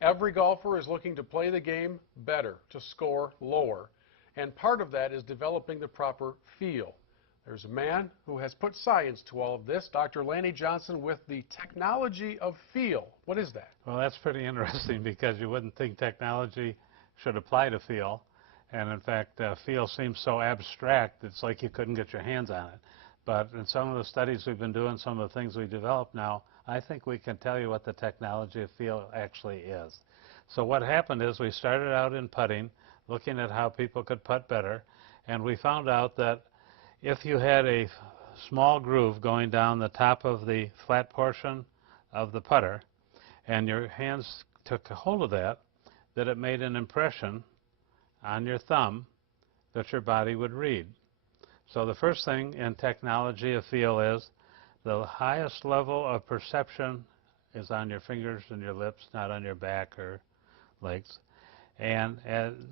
Every golfer is looking to play the game better, to score lower. And part of that is developing the proper feel. There's a man who has put science to all of this, Dr. Lanny Johnson, with the technology of feel. What is that? Well, that's pretty interesting because you wouldn't think technology should apply to feel. And in fact, feel seems so abstract, it's like you couldn't get your hands on it. But in some of the studies we've been doing, some of the things we developed now, I think we can tell you what the technology of feel actually is. So what happened is we started out in putting, looking at how people could putt better, and we found out that if you had a small groove going down the top of the flat portion of the putter, and your hands took a hold of that, that it made an impression on your thumb that your body would read. So the first thing in technology of feel is the highest level of perception is on your fingers and your lips, not on your back or legs. And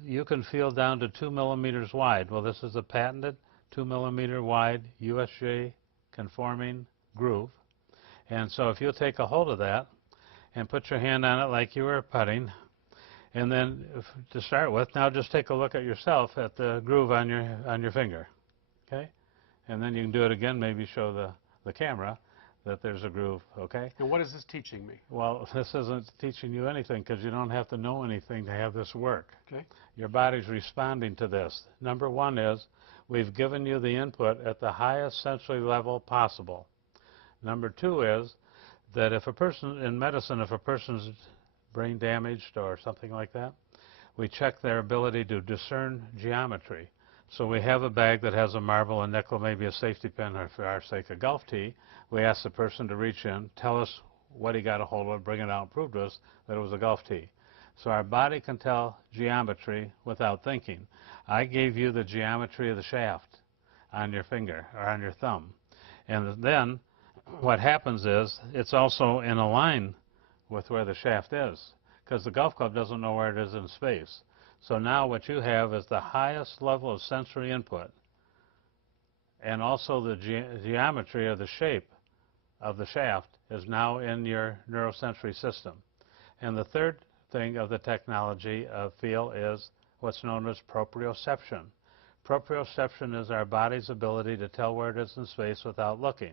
you can feel down to 2 millimeters wide. Well, this is a patented 2 millimeter wide USJ conforming groove. And so if you'll take a hold of that and put your hand on it like you were putting, and then to start with, now just take a look at yourself at the groove on your finger. Okay? And then you can do it again, maybe show the camera that there's a groove, okay? And what is this teaching me? Well, this isn't teaching you anything because you don't have to know anything to have this work. Okay. Your body's responding to this. Number one is we've given you the input at the highest sensory level possible. Number two is that if a person, in medicine, if a person's brain damaged or something like that, we check their ability to discern geometry. So we have a bag that has a marble, a nickel, maybe a safety pin, or for our sake, a golf tee. We ask the person to reach in, tell us what he got a hold of, bring it out, and prove to us that it was a golf tee. So our body can tell geometry without thinking. I gave you the geometry of the shaft on your finger or on your thumb. And then what happens is it's also in a line with where the shaft is, because the golf club doesn't know where it is in space. So now what you have is the highest level of sensory input and also the geometry of the shape of the shaft is now in your neurosensory system. And the third thing of the technology of feel is what's known as proprioception. Proprioception is our body's ability to tell where it is in space without looking.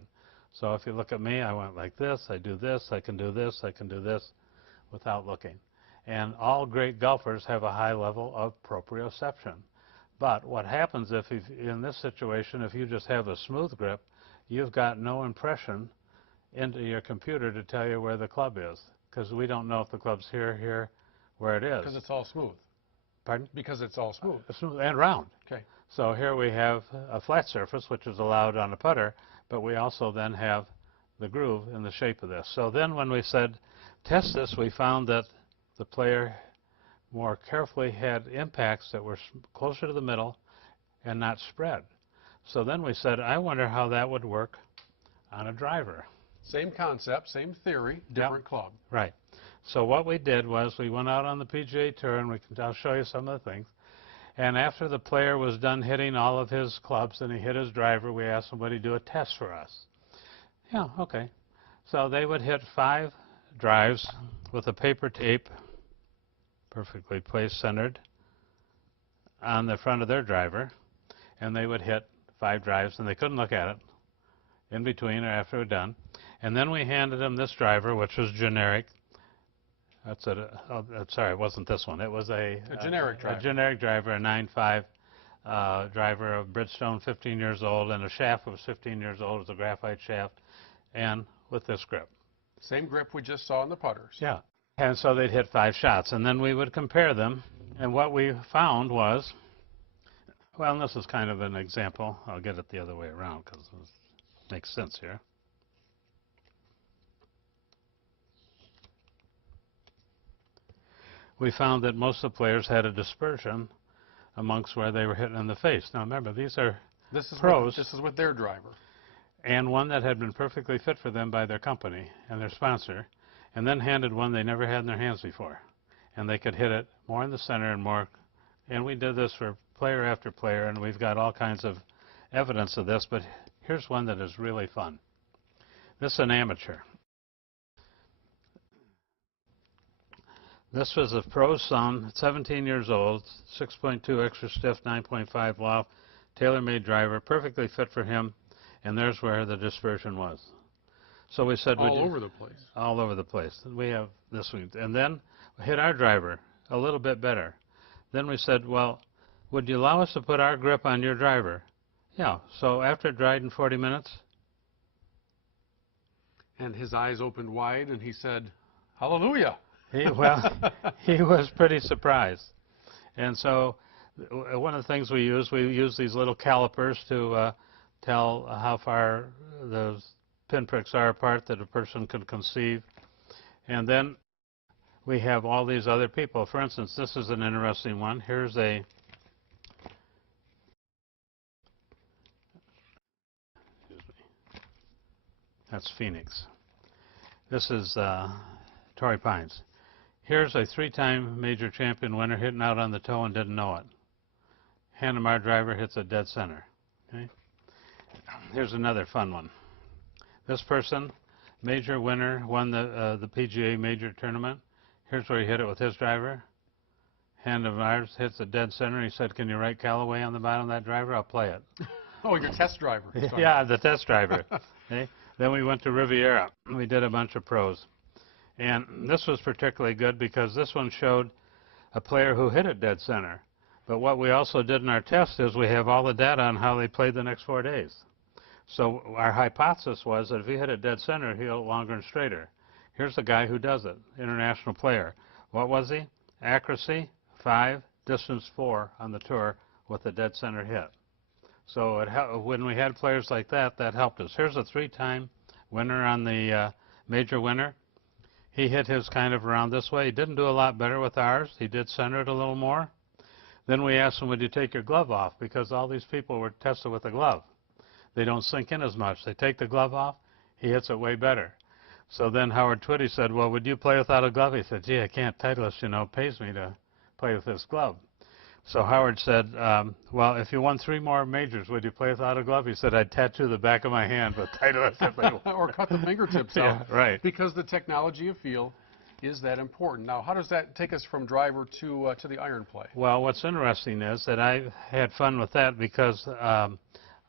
So if you look at me, I went like this, I do this, I can do this, I can do this without looking. And all great golfers have a high level of proprioception. But what happens if, in this situation, if you just have a smooth grip, you've got no impression into your computer to tell you where the club is, because we don't know if the club's here, where it is. Because it's all smooth. Pardon? Because it's all smooth. Smooth and round. Okay. So here we have a flat surface, which is allowed on a putter, but we also then have the groove in the shape of this. So then when we said test this, we found that the player more carefully had impacts that were closer to the middle and not spread. So then we said, I wonder how that would work on a driver. Same concept, same theory, different club. Right. So what we did was we went out on the PGA Tour, and I'll show you some of the things. And after the player was done hitting all of his clubs and he hit his driver, we asked him, would he do a test for us? Yeah, okay. So they would hit 5 drives with a paper tape, perfectly placed, centered, on the front of their driver, and they would hit 5 drives, and they couldn't look at it in between or after we're done. And then we handed them this driver, which was generic. That's sorry, it wasn't this one. It was a generic driver. A generic driver, a 9.5 driver, a Bridgestone, 15 years old, and a shaft was 15 years old. It was a graphite shaft, and with this grip. Same grip we just saw in the putters. Yeah. And so they'd hit 5 shots, and then we would compare them. And what we found was, well, and this is kind of an example. I'll get it the other way around because it makes sense here. We found that most of the players had a dispersion amongst where they were hitting in the face. Now remember, these are pros. This is with their driver. And one that had been perfectly fit for them by their company and their sponsor, and then handed one they never had in their hands before. And they could hit it more in the center and more. And we did this for player after player, and we've got all kinds of evidence of this, but here's one that is really fun. This is an amateur. This was a pro's son, 17 years old, 6.2 extra stiff, 9.5 loft, tailor-made driver, perfectly fit for him, and there's where the dispersion was. So we said, all over the place. all over the place. We have this one, and then we hit our driver a little bit better. Then we said, well, would you allow us to put our grip on your driver? Yeah. So after it dried in 40 minutes, And his eyes opened wide, and he said, "Hallelujah." he was pretty surprised. And so one of the things we use these little calipers to tell how far the pinpricks are apart that a person could conceive. And then we have all these other people. For instance, this is an interesting one. Here's a that's Phoenix. This is Torrey Pines. Here's a 3-time major champion winner hitting out on the toe and didn't know it. Hanamar driver hits it dead center. Okay? Here's another fun one. This person, major winner, won the PGA major tournament. Here's where he hit it with his driver. Hanamar hits it dead center. He said, "Can you write Callaway on the bottom of that driver? I'll play it." Oh, your test driver. Yeah, the test driver. Okay? Then we went to Riviera. We did a bunch of pros. And this was particularly good because this one showed a player who hit it dead center. But what we also did in our test is we have all the data on how they played the next 4 days. So our hypothesis was that if he hit it dead center, he'll hit longer and straighter. Here's the guy who does it, international player. What was he? Accuracy, 5, distance 4 on the tour with a dead center hit. So when we had players like that, that helped us. Here's a 3-time winner on the major winner. He hit his kind of around this way. He didn't do a lot better with ours. He did center it a little more. Then we asked him, would you take your glove off? Because all these people were tested with a glove. They don't sink in as much. They take the glove off, he hits it way better. So then Howard Twitty said, well, would you play without a glove? He said, gee, I can't. Titleist, pays me to play with this glove. So Howard said, well, if you won 3 more majors, would you play without a glove? He said, I'd tattoo the back of my hand with Titleist if I won. Or cut the fingertips out. Yeah, right. Because the technology of feel is that important. Now, how does that take us from driver to the iron play? Well, what's interesting is that I had fun with that because I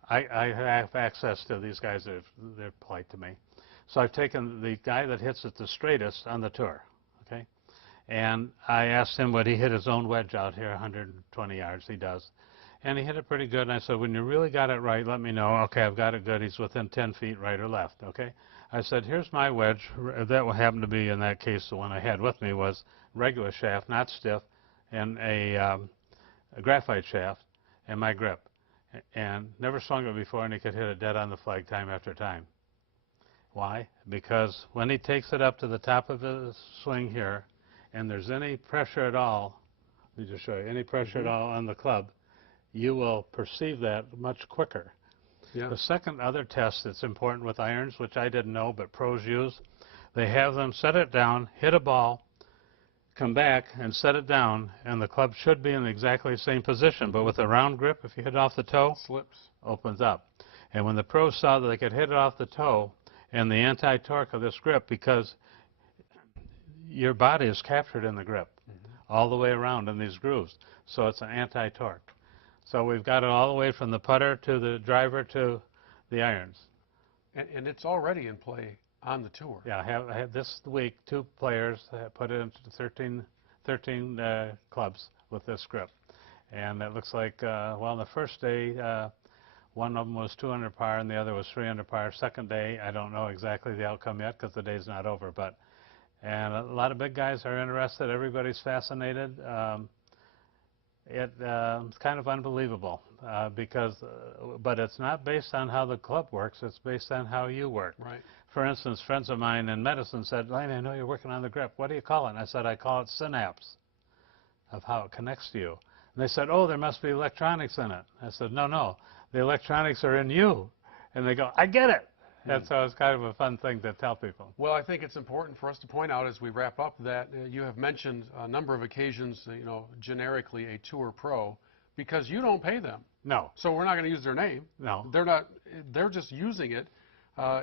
have access to these guys. They're polite to me. So I've taken the guy that hits it the straightest on the tour, okay? And I asked him would he hit his own wedge out here 120 yards. He does. And he hit it pretty good. And I said, when you really got it right, let me know. Okay, I've got it good. He's within 10 feet right or left, okay? I said, here's my wedge. That will happen to be, in that case, the one I had with me was regular shaft, not stiff, and a graphite shaft, and my grip. And never swung it before, and he could hit it dead on the flag time after time. Why? Because when he takes it up to the top of the swing here, and there's any pressure at all, let me just show you, any pressure at all on the club, you will perceive that much quicker. Yeah. The second other test that's important with irons, which I didn't know but pros use, they have them set it down, hit a ball, come back and set it down, and the club should be in exactly the same position. But with a round grip, if you hit it off the toe, Slips. opens up. And when the pros saw that they could hit it off the toe and the anti-torque of this grip, because your body is captured in the grip all the way around in these grooves, so it's an anti-torque. So we've got it all the way from the putter to the driver to the irons. And it's already in play on the tour. Yeah, I had this week 2 players put it into 13 clubs with this grip. And it looks like, well, the first day, one of them was 2 under par and the other was 3 under par. Second day, I don't know exactly the outcome yet because the day's not over. And a lot of big guys are interested. Everybody's fascinated. It's kind of unbelievable but it's not based on how the club works. It's based on how you work. Right. For instance, friends of mine in medicine said, Lane, I know you're working on the grip. What do you call it? And I said, I call it synapse, of how it connects to you. And they said, oh, there must be electronics in it. I said, no, the electronics are in you. And they go, I get it. And so it's kind of a fun thing to tell people. Well, I think it's important for us to point out as we wrap up that you have mentioned a number of occasions, generically a tour pro, because you don't pay them. No. So we're not going to use their name. No. They're just using it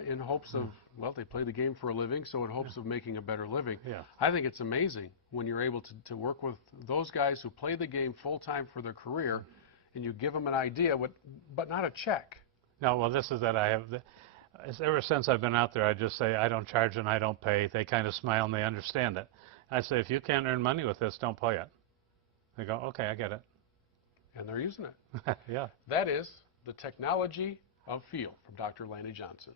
in hopes of well, they play the game for a living, so in hopes of making a better living. Yeah. I think it's amazing when you're able to work with those guys who play the game full-time for their career, and you give them an idea, but not a check. No, well, this is that I have, ever since I've been out there, I just say, I don't charge and I don't pay. They kind of smile and they understand it. I say, if you can't earn money with this, don't play it. They go, okay, I get it. And they're using it. Yeah. That is the technology of feel from Dr. Lanny Johnson.